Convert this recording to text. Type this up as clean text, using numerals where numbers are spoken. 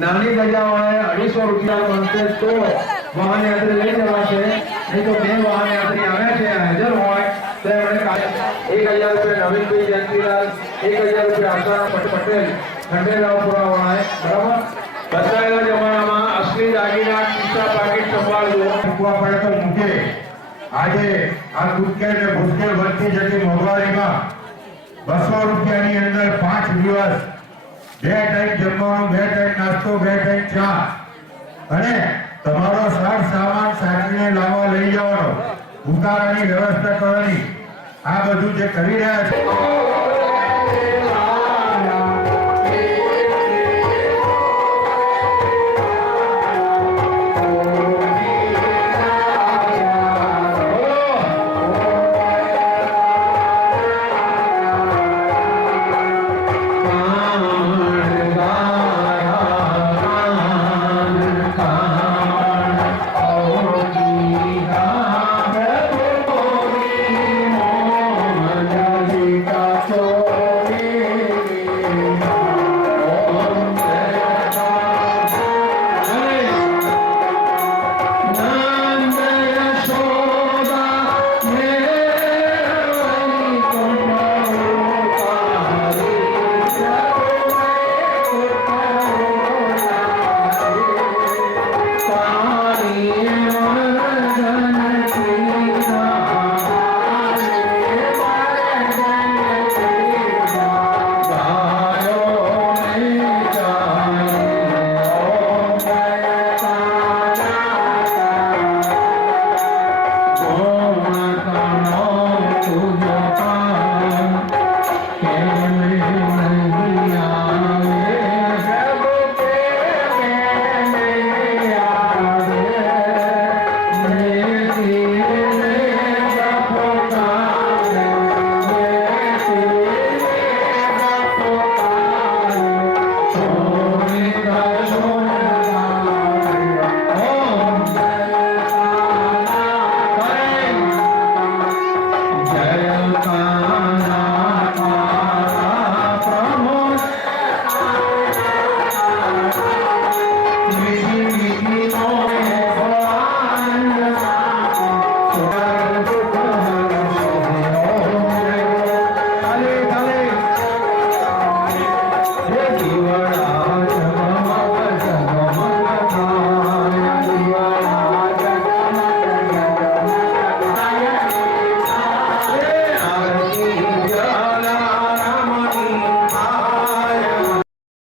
નાની ગજાવાળાએ 250 રૂપિયા બનશે તો વાહન યાત્રી લઈ જવાશે, નહીં તો 2 વાહન યાત્રી આવ્યા છે હાજર હોય તો એમણે 1000 રૂપિયા નવીનભાઈ જયંતિલાલ, 1000 રૂપિયા આશારામ પટેલ ખંડેરાવપુરા વાળાએ, બરાબર. બદલાયેલા જમાનામાં અસલી દાગીના ખિસ્સા પાકીટ સંભાળજો, મૂકવા પડે તો મૂકે. આજે આ ગુટકેલ ને ભૂસકેલ વધતી જતી મોંઘવારીમાં 200 રૂપિયાની અંદર 5 દિવસ 2 ટાઈમ જમવાનું, 2 ટાઈમ નાસ્તો, 2 ટાઈમ ચા અને તમારો સાર સામાન સાચવીને લાવવા લઈ જવાનો, ઉતારાની વ્યવસ્થા કરવાની, આ બધું જે કરી રહ્યા છે